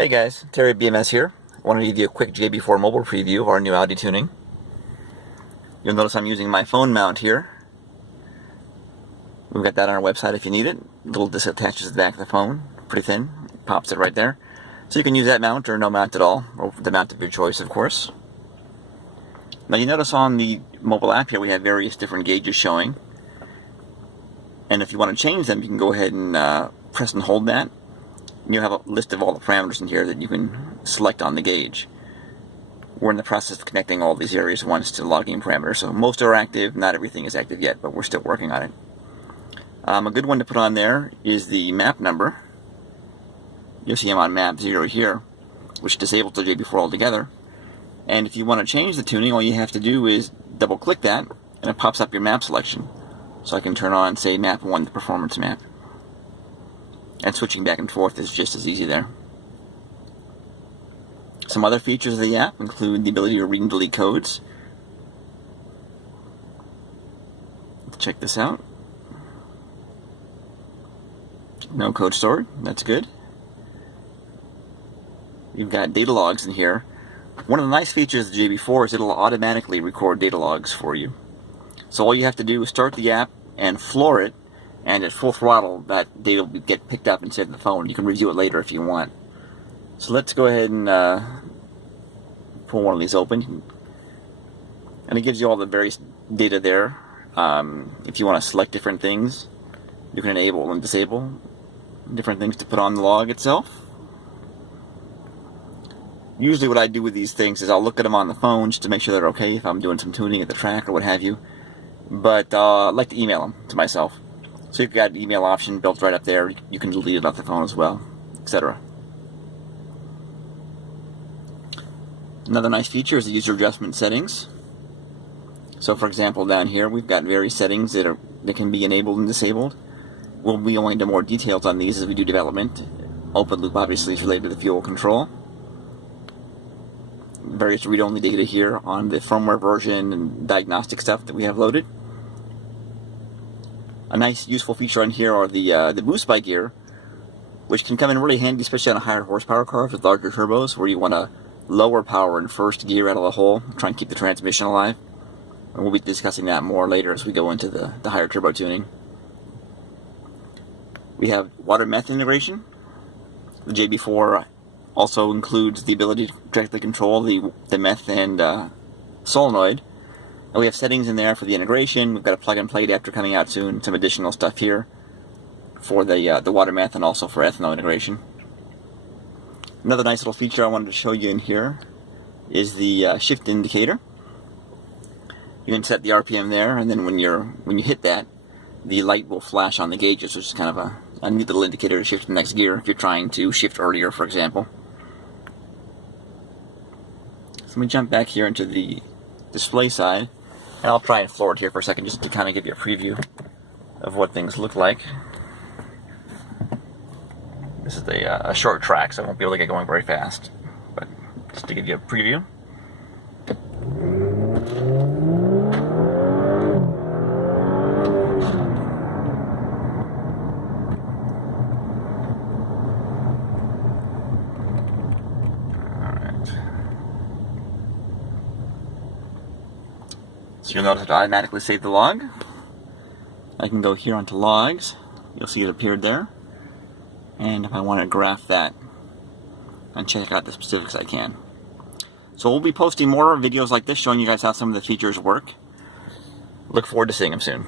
Hey guys, Terry BMS here. I wanted to give you a quick JB4 mobile preview of our new Audi tuning. You'll notice I'm using my phone mount here. We've got that on our website if you need it. Little disc attaches to the back of the phone, pretty thin, pops it right there. So you can use that mount or no mount at all, or the mount of your choice of course. Now you notice on the mobile app here we have various different gauges showing. And if you want to change them, you can go ahead and press and hold that. You'll have a list of all the parameters in here that you can select on the gauge. We're in the process of connecting all these various ones to the logging parameters, so most are active, not everything is active yet, but we're still working on it. A good one to put on there is the map number. You'll see I'm on map 0 here, which disables the JB4 altogether. And if you want to change the tuning, all you have to do is double click that, and it pops up your map selection. So I can turn on, say, map 1, the performance map. And switching back and forth is just as easy there. Some other features of the app include the ability to read and delete codes. Check this out. No code stored, that's good. You've got data logs in here. One of the nice features of the JB4 is it'll automatically record data logs for you. So all you have to do is start the app and floor it, and at full throttle that data will get picked up and saved to the phone. You can review it later if you want. So let's go ahead and pull one of these open. And it gives you all the various data there. If you want to select different things, you can enable and disable different things to put on the log itself. Usually what I do with these things is I'll look at them on the phone just to make sure they're okay if I'm doing some tuning at the track or what have you. But I like to email them to myself. So you've got an email option built right up there. You can delete it off the phone as well, etc. Another nice feature is the user adjustment settings. So for example, down here we've got various settings that can be enabled and disabled. We'll be going into more details on these as we do development. Open loop obviously is related to the fuel control. Various read-only data here on the firmware version and diagnostic stuff that we have loaded. A nice useful feature on here are the boost by gear, which can come in really handy, especially on a higher horsepower car with larger turbos, where you want to lower power in first gear out of the hole, try and keep the transmission alive. And we'll be discussing that more later as we go into the higher turbo tuning. We have water meth integration. The JB4 also includes the ability to directly control the meth and solenoid. And we have settings in there for the integration. We've got a plug-and-play adapter coming out soon. Some additional stuff here for the water meth and also for ethanol integration. Another nice little feature I wanted to show you in here is the shift indicator. You can set the RPM there, and then when you hit that, the light will flash on the gauges, which is kind of a neat little indicator to shift to the next gear if you're trying to shift earlier, for example. So let me jump back here into the display side. And I'll try and floor it here for a second just to kind of give you a preview of what things look like. This is a short track, so I won't be able to get going very fast. But just to give you a preview. So you'll notice it automatically saved the log. I can go here onto logs. You'll see it appeared there. And if I want to graph that and check out the specifics, I can. So we'll be posting more videos like this showing you guys how some of the features work. Look forward to seeing them soon.